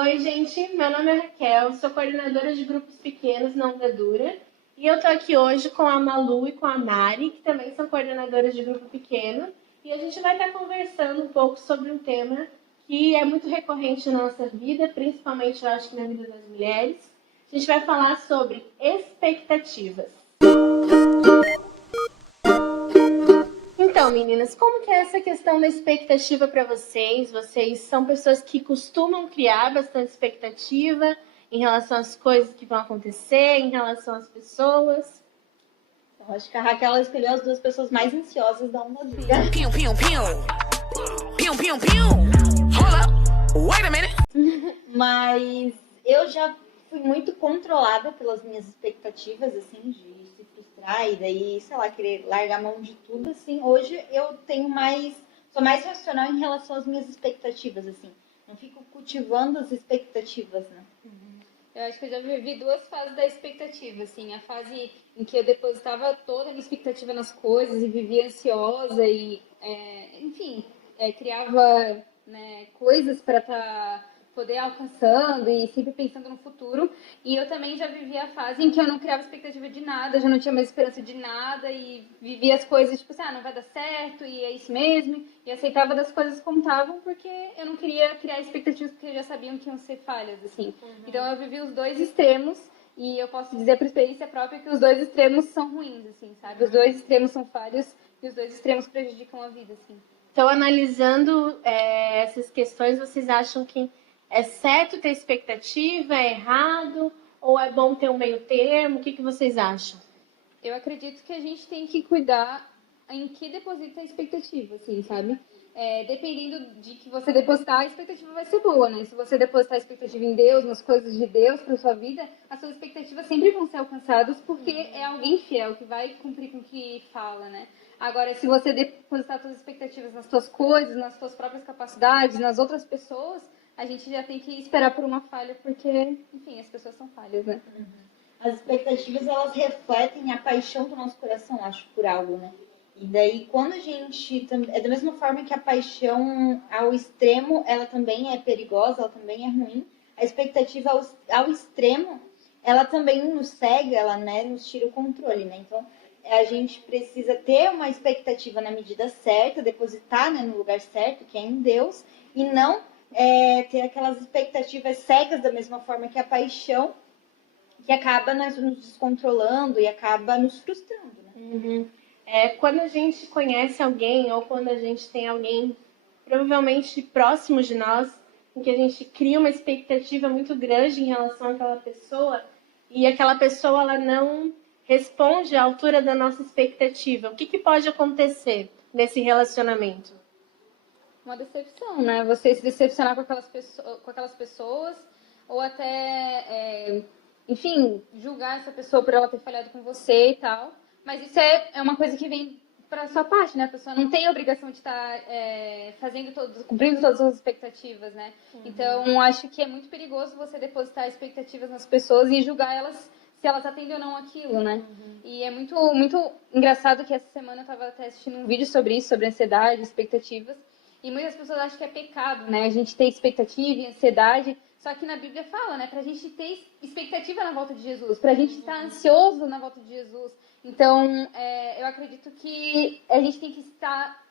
Oi, gente, meu nome é Raquel, sou coordenadora de grupos pequenos na Onda Dura e eu tô aqui hoje com a Malu e com a Mari, que também são coordenadoras de grupo pequeno, e a gente vai estar conversando um pouco sobre um tema que é muito recorrente na nossa vida, principalmente eu acho que na vida das mulheres. A gente vai falar sobre expectativas. Então, meninas, como que é essa questão da expectativa para vocês? Vocês são pessoas que costumam criar bastante expectativa em relação às coisas que vão acontecer, em relação às pessoas? Eu acho que a Raquel escolheu as duas pessoas mais ansiosas da Onda Dura. Pium, pium, pium. Pium, pium, pium. Hold up. Wait a minute. Mas eu já fui muito controlada pelas minhas expectativas, assim, de se frustrar e daí, sei lá, querer largar a mão de tudo, assim. Hoje eu sou mais racional em relação às minhas expectativas, assim. Não fico cultivando as expectativas, né? Eu acho que eu já vivi duas fases da expectativa, assim, a fase em que eu depositava toda a minha expectativa nas coisas e vivia ansiosa e, enfim, criava, né, coisas para poder alcançando e sempre pensando no futuro. E eu também já vivi a fase em que eu não criava expectativa de nada, já não tinha mais esperança de nada e vivia as coisas tipo assim, não vai dar certo e é isso mesmo. E aceitava das coisas como estavam porque eu não queria criar expectativas porque eu já sabiam que iam ser falhas, assim. Então eu vivi os dois extremos e eu posso dizer por experiência própria que os dois extremos são ruins, assim, sabe? Os dois extremos são falhos e os dois extremos prejudicam a vida, assim. Então, analisando essas questões, vocês acham que é certo ter expectativa, é errado, ou é bom ter um meio termo? O que vocês acham? Eu acredito que a gente tem que cuidar em que deposita a expectativa, assim, sabe? Dependendo de que você depositar, a expectativa vai ser boa, né? Se você depositar a expectativa em Deus, nas coisas de Deus para sua vida, as suas expectativas sempre vão ser alcançadas porque é alguém fiel que vai cumprir com o que fala, né? Agora, se você depositar suas expectativas nas suas coisas, nas suas próprias capacidades, nas outras pessoas, a gente já tem que esperar por uma falha porque, enfim, as pessoas são falhas, né? As expectativas, elas refletem a paixão do nosso coração, acho, por algo, né? E daí, quando a gente... É da mesma forma que a paixão ao extremo, ela também é perigosa, ela também é ruim. A expectativa ao extremo, ela também nos cega, ela, né, nos tira o controle, né? Então, a gente precisa ter uma expectativa na medida certa, depositar, né, no lugar certo, que é em Deus, e não ter aquelas expectativas cegas da mesma forma que a paixão, que acaba nos descontrolando e acaba nos frustrando, né? Quando a gente conhece alguém ou quando a gente tem alguém provavelmente próximo de nós, em que a gente cria uma expectativa muito grande em relação àquela pessoa e aquela pessoa ela não responde à altura da nossa expectativa, o que pode acontecer nesse relacionamento? Uma decepção, né? Você se decepcionar com aquelas pessoas ou até, enfim, julgar essa pessoa por ela ter falhado com você e tal. Mas isso é uma coisa que vem para sua parte, né? A pessoa não tem a obrigação de estar cumprindo todas as expectativas, né? Então, acho que é muito perigoso você depositar expectativas nas pessoas e julgar elas se elas atendem ou não aquilo, né? E é muito, muito engraçado que essa semana eu estava até assistindo um vídeo sobre isso, sobre ansiedade, expectativas. E muitas pessoas acham que é pecado, né? A gente ter expectativa e ansiedade. Só que na Bíblia fala, né? Pra gente ter expectativa na volta de Jesus. Pra gente estar ansioso na volta de Jesus. Então, eu acredito que a gente tem que estar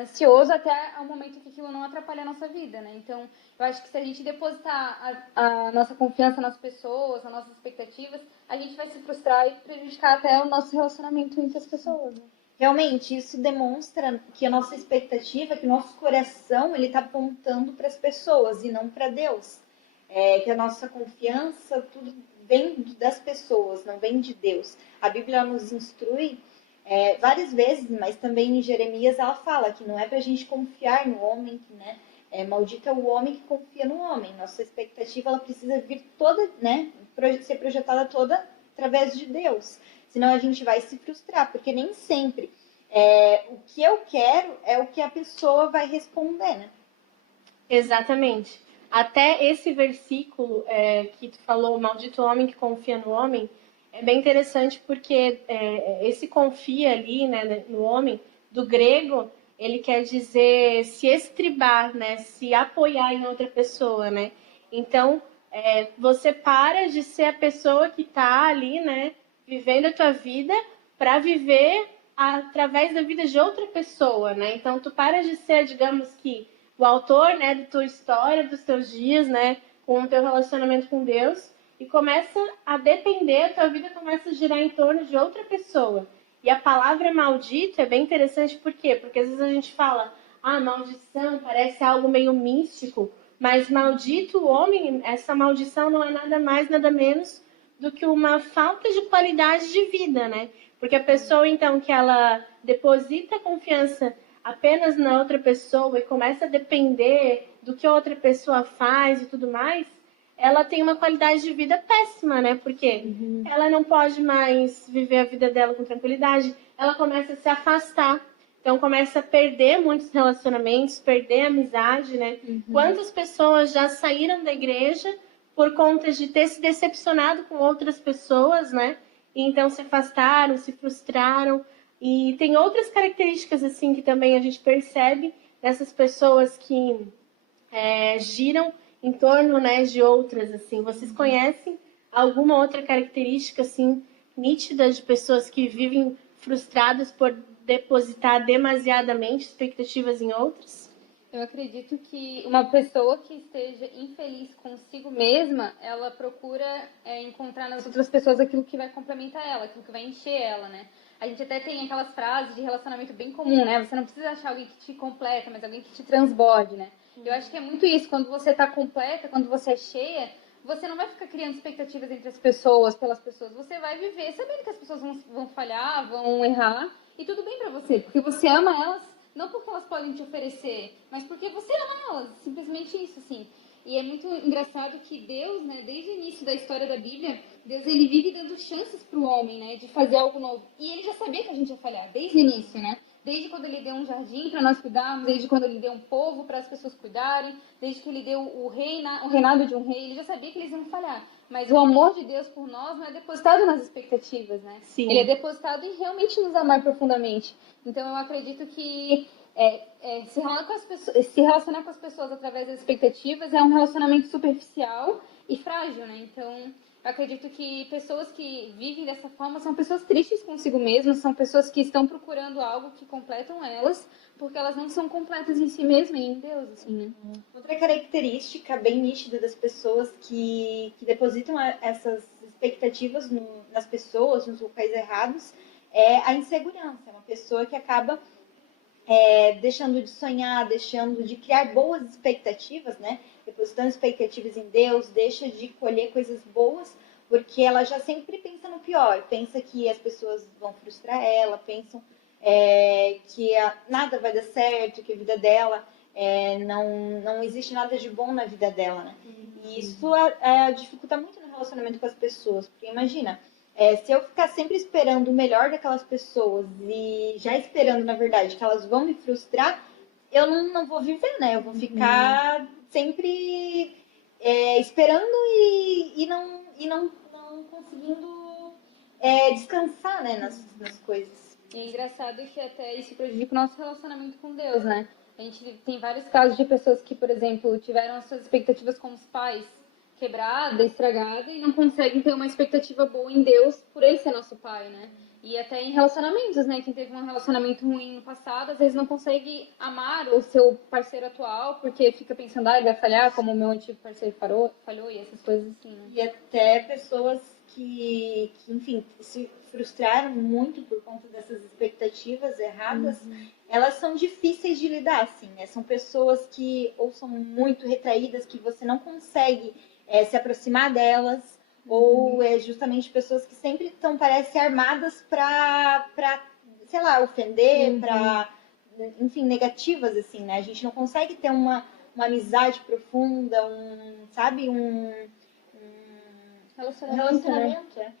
ansioso até o momento que aquilo não atrapalha a nossa vida, né? Então, eu acho que se a gente depositar a nossa confiança nas pessoas, nas nossas expectativas, a gente vai se frustrar e prejudicar até o nosso relacionamento entre as pessoas, né? Realmente, isso demonstra que a nossa expectativa, que o nosso coração, ele está apontando para as pessoas e não para Deus. Que a nossa confiança, tudo vem das pessoas, não vem de Deus. A Bíblia nos instrui várias vezes, mas também em Jeremias ela fala que não é para a gente confiar no homem, que, né, maldito é o homem que confia no homem. Nossa expectativa ela precisa vir toda, né, ser projetada toda através de Deus. Senão a gente vai se frustrar, porque nem sempre o que eu quero é o que a pessoa vai responder, né? Exatamente. Até esse versículo que tu falou, o maldito homem que confia no homem, é bem interessante porque esse confia ali, né, no homem, do grego, ele quer dizer se estribar, né, se apoiar em outra pessoa, né? Então, você para de ser a pessoa que está ali, né, vivendo a tua vida para viver através da vida de outra pessoa, né? Então, tu para de ser, digamos que, o autor, né, da tua história, dos teus dias, né, com o teu relacionamento com Deus, e começa a depender, a tua vida começa a girar em torno de outra pessoa. E a palavra maldito é bem interessante, por quê? Porque às vezes a gente fala, maldição, parece algo meio místico, mas maldito o homem, essa maldição não é nada mais, nada menos do que uma falta de qualidade de vida, né? Porque a pessoa, então, que ela deposita confiança apenas na outra pessoa e começa a depender do que a outra pessoa faz e tudo mais, ela tem uma qualidade de vida péssima, né? Porque ela não pode mais viver a vida dela com tranquilidade, ela começa a se afastar. Então começa a perder muitos relacionamentos, perder a amizade, né? Quantas pessoas já saíram da igreja por conta de ter se decepcionado com outras pessoas, né? E então se afastaram, se frustraram. E tem outras características assim que também a gente percebe dessas pessoas que giram em torno, né, de outras, assim. Vocês conhecem alguma outra característica, assim, nítida de pessoas que vivem frustradas por depositar demasiadamente expectativas em outras? Eu acredito que uma pessoa que esteja infeliz consigo mesma, ela procura encontrar nas outras pessoas aquilo que vai complementar ela, aquilo que vai encher ela, né? A gente até tem aquelas frases de relacionamento bem comum, né? Você não precisa achar alguém que te completa, mas alguém que te transborde, né? Eu acho que é muito isso. Quando você tá completa, quando você é cheia, você não vai ficar criando expectativas entre as pessoas, pelas pessoas. Você vai viver sabendo que as pessoas vão falhar, vão errar, e tudo bem pra você, porque você ama elas, não porque elas podem te oferecer, mas porque você ama elas. Simplesmente isso, assim. E é muito engraçado que Deus, né, desde o início da história da Bíblia, Deus ele vive dando chances pro homem, né, de fazer algo novo. E ele já sabia que a gente ia falhar, desde o início, né? Desde quando ele deu um jardim para nós cuidarmos, desde quando ele deu um povo para as pessoas cuidarem, desde que ele deu o reinado de um rei, ele já sabia que eles iam falhar. Mas o amor de Deus por nós não é depositado nas expectativas, né? Sim. Ele é depositado em realmente nos amar profundamente. Então eu acredito que se relacionar com as pessoas através das expectativas é um relacionamento superficial e frágil, né? Então, eu acredito que pessoas que vivem dessa forma são pessoas tristes consigo mesmas, são pessoas que estão procurando algo que completam elas, porque elas não são completas em si mesmas e em Deus, assim, né? Outra característica bem nítida das pessoas que depositam essas expectativas nas pessoas, nos locais errados, é a insegurança. É uma pessoa que acaba deixando de sonhar, deixando de criar boas expectativas, né? Depositando expectativas em Deus, deixa de colher coisas boas, porque ela já sempre pensa no pior, pensa que as pessoas vão frustrar ela, pensam que nada vai dar certo, que a vida dela não existe nada de bom na vida dela, né? E isso dificulta muito no relacionamento com as pessoas, porque imagina, se eu ficar sempre esperando o melhor daquelas pessoas e já esperando, na verdade, que elas vão me frustrar, eu não vou viver, né? Eu vou ficar sempre esperando e não conseguindo descansar, né, nas coisas. E é engraçado que até isso prejudica o nosso relacionamento com Deus, né? A gente tem vários casos de pessoas que, por exemplo, tiveram as suas expectativas com os pais quebrada, estragada e não conseguem ter uma expectativa boa em Deus por ele ser nosso pai, né? E até em relacionamentos, né? Quem teve um relacionamento ruim no passado, às vezes não consegue amar o seu parceiro atual porque fica pensando, ele vai falhar como o meu antigo parceiro falhou e essas coisas assim, né? E até pessoas que enfim, se frustraram muito por conta dessas expectativas erradas, elas são difíceis de lidar, assim, né? São pessoas que ou são muito retraídas, que você não consegue se aproximar delas, ou justamente pessoas que sempre estão, parece, armadas para, sei lá, ofender, para, enfim, negativas, assim, né? A gente não consegue ter uma amizade profunda, um relacionamento, né?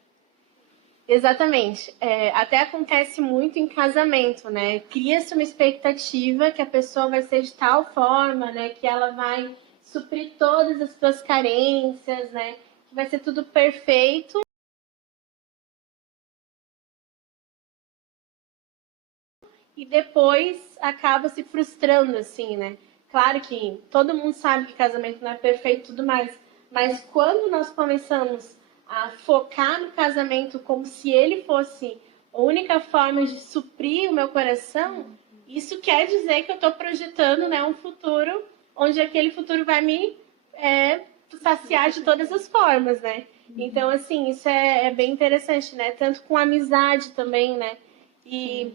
Exatamente. Até acontece muito em casamento, né? Cria-se uma expectativa que a pessoa vai ser de tal forma, né? Que ela vai suprir todas as suas carências, né? Que vai ser tudo perfeito. E depois acaba se frustrando, assim, né? Claro que todo mundo sabe que casamento não é perfeito e tudo mais, mas quando nós começamos a focar no casamento como se ele fosse a única forma de suprir o meu coração, isso quer dizer que eu estou projetando, né, um futuro onde aquele futuro vai me saciar de todas as formas, né? Então, assim, isso é bem interessante, né? Tanto com amizade também, né? E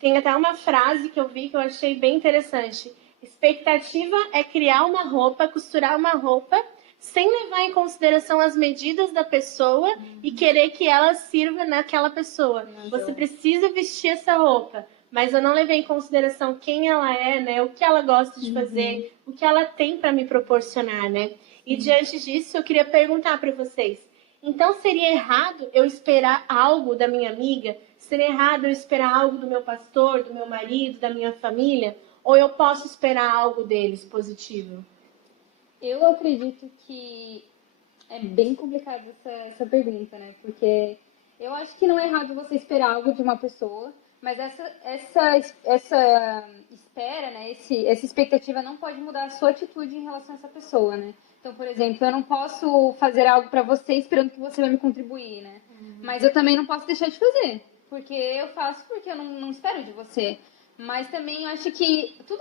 tem até uma frase que eu vi que eu achei bem interessante. Expectativa é criar uma roupa, costurar uma roupa, sem levar em consideração as medidas da pessoa e querer que ela sirva naquela pessoa. Você precisa vestir essa roupa, mas eu não levei em consideração quem ela é, né? O que ela gosta de fazer, o que ela tem para me proporcionar, né? E diante disso, eu queria perguntar para vocês. Então, seria errado eu esperar algo da minha amiga? Seria errado eu esperar algo do meu pastor, do meu marido, da minha família? Ou eu posso esperar algo deles positivo? Eu acredito que é bem complicada essa pergunta, né? Porque eu acho que não é errado você esperar algo de uma pessoa, mas essa espera, né? Essa expectativa não pode mudar a sua atitude em relação a essa pessoa, né? Então, por exemplo, eu não posso fazer algo para você esperando que você vai me contribuir, né? Mas eu também não posso deixar de fazer, porque eu faço porque eu não espero de você. Mas também eu acho que todo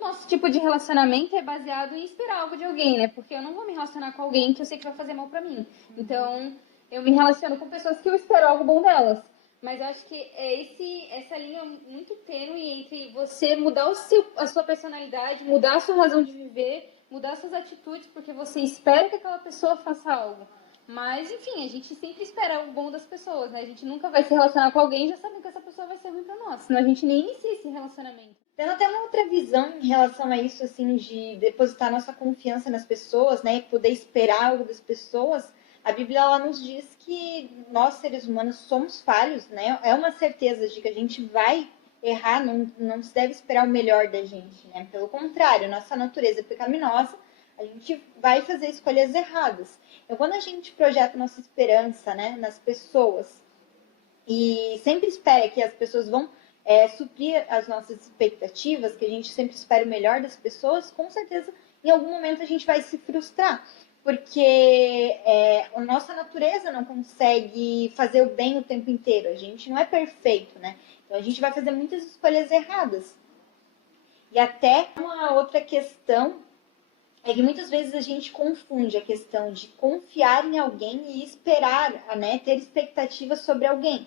nosso tipo de relacionamento é baseado em esperar algo de alguém, né? Porque eu não vou me relacionar com alguém que eu sei que vai fazer mal pra mim. Então, eu me relaciono com pessoas que eu espero algo bom delas. Mas eu acho que é essa linha muito tênue entre você mudar a sua personalidade, mudar a sua razão de viver, mudar suas atitudes, porque você espera que aquela pessoa faça algo. Mas, enfim, a gente sempre espera o bom das pessoas, né? A gente nunca vai se relacionar com alguém já sabendo que essa pessoa vai ser ruim pra nós. Senão a gente nem inicia esse relacionamento. Tendo até uma outra visão em relação a isso, assim, de depositar nossa confiança nas pessoas, né? E poder esperar algo das pessoas. A Bíblia, ela nos diz que nós, seres humanos, somos falhos, né? É uma certeza de que a gente vai errar, não se deve esperar o melhor da gente, né? Pelo contrário, nossa natureza é pecaminosa, a gente vai fazer escolhas erradas. Então, quando a gente projeta nossa esperança, né, nas pessoas e sempre espera que as pessoas vão suprir as nossas expectativas, que a gente sempre espera o melhor das pessoas, com certeza, em algum momento a gente vai se frustrar, porque a nossa natureza não consegue fazer o bem o tempo inteiro. A gente não é perfeito, né? Então, a gente vai fazer muitas escolhas erradas. E até uma outra questão é que muitas vezes a gente confunde a questão de confiar em alguém e esperar, né, ter expectativas sobre alguém.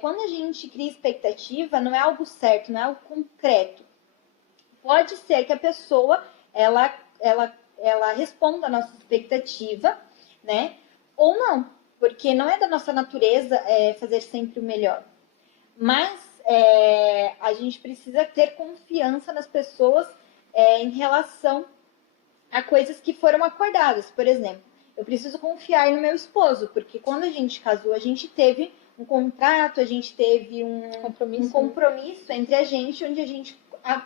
Quando a gente cria expectativa, não é algo certo, não é algo concreto. Pode ser que a pessoa ela responda a nossa expectativa, né, ou não, porque não é da nossa natureza fazer sempre o melhor. Mas a gente precisa ter confiança nas pessoas em relação a coisas que foram acordadas. Por exemplo, eu preciso confiar no meu esposo, porque quando a gente casou, a gente teve um contrato, a gente teve um compromisso entre a gente, onde a gente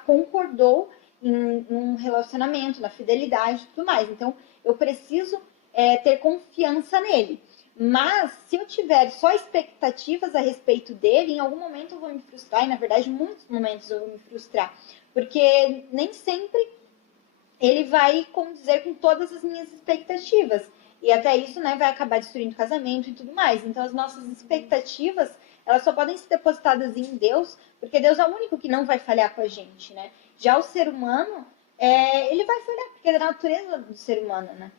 concordou em um relacionamento, na fidelidade e tudo mais. Então, eu preciso ter confiança nele. Mas, se eu tiver só expectativas a respeito dele, em algum momento eu vou me frustrar, e na verdade, em muitos momentos eu vou me frustrar, porque nem sempre ele vai condizer com todas as minhas expectativas. E até isso, né, vai acabar destruindo o casamento e tudo mais. Então, as nossas expectativas, elas só podem ser depositadas em Deus, porque Deus é o único que não vai falhar com a gente, né? Já o ser humano, ele vai falhar, porque é da natureza do ser humano, né?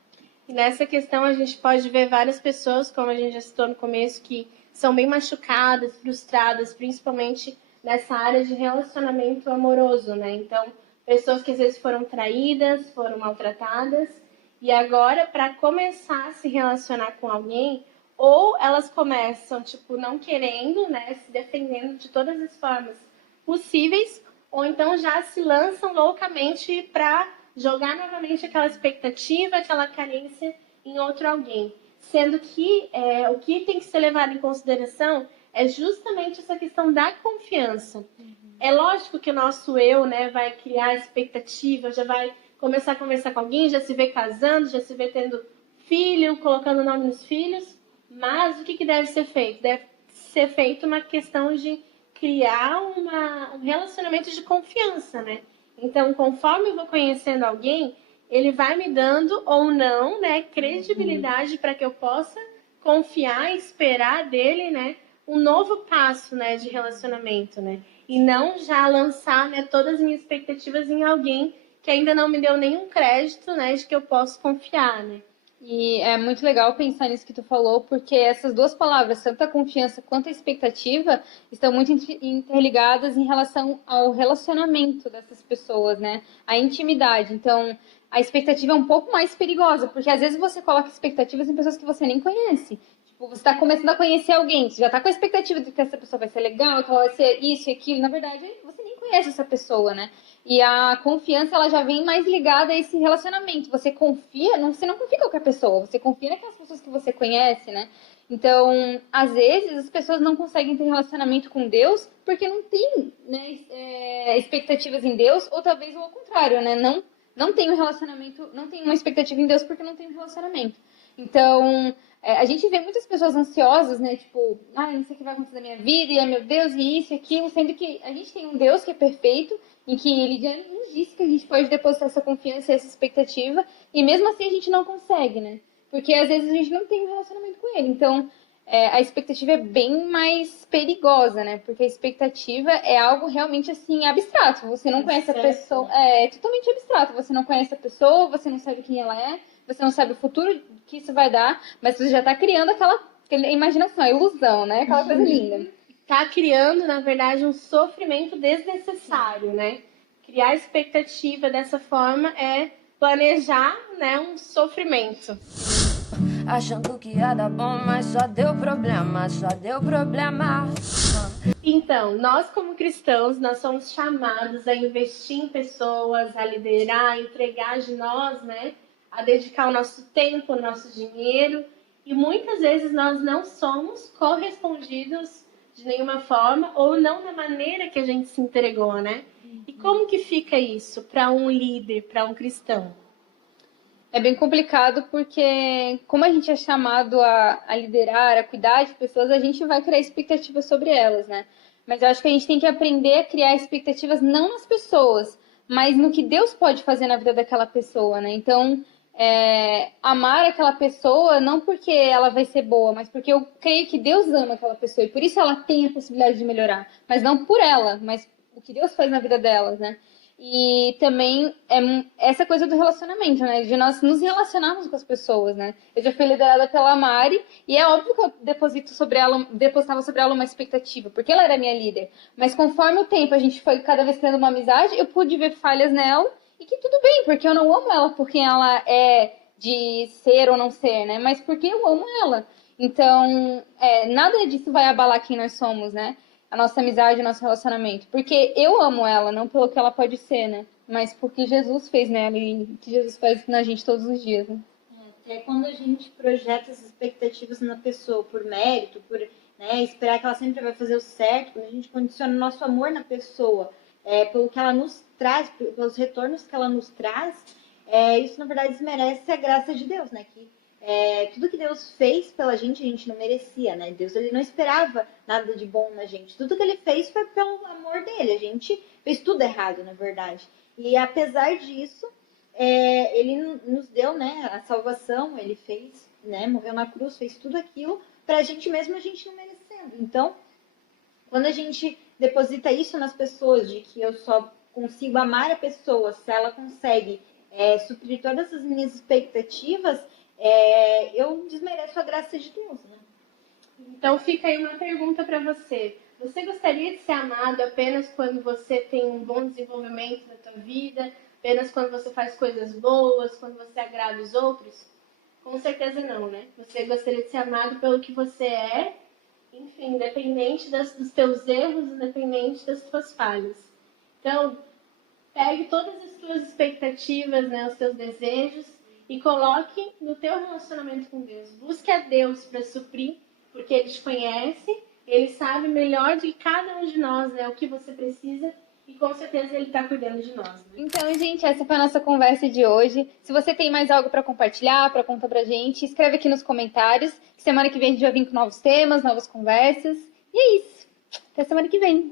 E nessa questão a gente pode ver várias pessoas, como a gente já citou no começo, que são bem machucadas, frustradas, principalmente nessa área de relacionamento amoroso, né? Então, pessoas que às vezes foram traídas, foram maltratadas, e agora, para começar a se relacionar com alguém, ou elas começam, tipo, não querendo, né, se defendendo de todas as formas possíveis, ou então já se lançam loucamente para jogar novamente aquela expectativa, aquela carência em outro alguém. Sendo que o que tem que ser levado em consideração é justamente essa questão da confiança. É lógico que o nosso eu, né, vai criar expectativa, já vai começar a conversar com alguém, já se vê casando, já se vê tendo filho, colocando nome nos filhos, mas o que deve ser feito? Deve ser feito uma questão de criar um relacionamento de confiança, né? Então, conforme eu vou conhecendo alguém, ele vai me dando ou não, né, credibilidade para que eu possa confiar e esperar dele, né, um novo passo, né, de relacionamento, né? E não já lançar, né, todas as minhas expectativas em alguém que ainda não me deu nenhum crédito, né, de que eu posso confiar, né? E é muito legal pensar nisso que tu falou, porque essas duas palavras, tanto a confiança quanto a expectativa, estão muito interligadas em relação ao relacionamento dessas pessoas, né? A intimidade. Então, a expectativa é um pouco mais perigosa, porque às vezes você coloca expectativas em pessoas que você nem conhece. Tipo, você está começando a conhecer alguém, você já está com a expectativa de que essa pessoa vai ser legal, que ela vai ser isso e aquilo. Na verdade, você nem conhece essa pessoa, né? E a confiança, ela já vem mais ligada a esse relacionamento. Você confia, você não confia em qualquer pessoa, você confia naquelas pessoas que você conhece, né? Então, às vezes, as pessoas não conseguem ter relacionamento com Deus porque não tem, né, expectativas em Deus, ou talvez ao contrário, né? Não tem um relacionamento, não tem uma expectativa em Deus porque não tem um relacionamento. Então, a gente vê muitas pessoas ansiosas, né? Tipo, não sei o que vai acontecer na minha vida, e meu Deus, e isso e aquilo, sendo que a gente tem um Deus que é perfeito, em que ele já nos disse que a gente pode depositar essa confiança e essa expectativa, e mesmo assim a gente não consegue, né? Porque às vezes a gente não tem um relacionamento com ele. Então, a expectativa é bem mais perigosa, né? Porque a expectativa é algo realmente, assim, abstrato. Você não conhece a pessoa... É totalmente abstrato. Você não conhece a pessoa, você não sabe quem ela é, você não sabe o futuro que isso vai dar, mas você já tá criando aquela imaginação, a ilusão, né? Aquela coisa linda. Tá criando, na verdade, um sofrimento desnecessário, né? Criar expectativa dessa forma é planejar, né, um sofrimento. Achando que ia dar bom, mas só deu problema, só deu problema. Então, nós como cristãos, nós somos chamados a investir em pessoas, a liderar, a entregar de nós, né? A dedicar o nosso tempo, o nosso dinheiro. E muitas vezes nós não somos correspondidos de nenhuma forma ou não da maneira que a gente se entregou, né? E como que fica isso para um líder, para um cristão? É bem complicado porque, como a gente é chamado a liderar, a cuidar de pessoas, a gente vai criar expectativas sobre elas, né? Mas eu acho que a gente tem que aprender a criar expectativas não nas pessoas, mas no que Deus pode fazer na vida daquela pessoa, né? Então, amar aquela pessoa não porque ela vai ser boa, mas porque eu creio que Deus ama aquela pessoa e por isso ela tem a possibilidade de melhorar. Mas não por ela, mas o que Deus faz na vida delas, né? E também essa coisa do relacionamento, né? De nós nos relacionarmos com as pessoas, né? Eu já fui liderada pela Mari e é óbvio que eu depositava sobre ela uma expectativa, porque ela era minha líder. Mas conforme o tempo a gente foi cada vez tendo uma amizade, eu pude ver falhas nela e que tudo bem, porque eu não amo ela por quem ela é de ser ou não ser, né? Mas porque eu amo ela. Então, nada disso vai abalar quem nós somos, né? A nossa amizade, o nosso relacionamento. Porque eu amo ela, não pelo que ela pode ser, né? Mas porque Jesus fez nela e que Jesus faz na gente todos os dias, né? Até quando a gente projeta essas expectativas na pessoa por mérito, por esperar que ela sempre vai fazer o certo, quando a gente condiciona o nosso amor na pessoa, pelo que ela nos traz, pelos retornos que ela nos traz, isso na verdade desmerece a graça de Deus, né? Que tudo que Deus fez pela gente, a gente não merecia, né? Deus, ele não esperava nada de bom na gente. Tudo que ele fez foi pelo amor dele. A gente fez tudo errado, na verdade. E apesar disso, ele nos deu, né, a salvação. Ele fez, né, morreu na cruz, fez tudo aquilo pra gente mesmo, a gente não merecendo. Então, quando a gente deposita isso nas pessoas, de que eu só consigo amar a pessoa se ela consegue suprir todas as minhas expectativas, eu desmereço a graça de Deus, né? Então fica aí uma pergunta para você. Você gostaria de ser amado apenas quando você tem um bom desenvolvimento na tua vida? Apenas quando você faz coisas boas? Quando você agrada os outros? Com certeza não, né? Você gostaria de ser amado pelo que você é, enfim, independente dos teus erros, independente das tuas falhas. Então, pegue todas as tuas expectativas, né, os teus desejos, e coloque no teu relacionamento com Deus. Busque a Deus para suprir, porque Ele te conhece, Ele sabe melhor de cada um de nós, né, o que você precisa, e com certeza Ele está cuidando de nós. Né? Então, gente, essa foi a nossa conversa de hoje. Se você tem mais algo para compartilhar, para contar pra gente, escreve aqui nos comentários. Semana que vem a gente vai vir com novos temas, novas conversas. E é isso. Até semana que vem.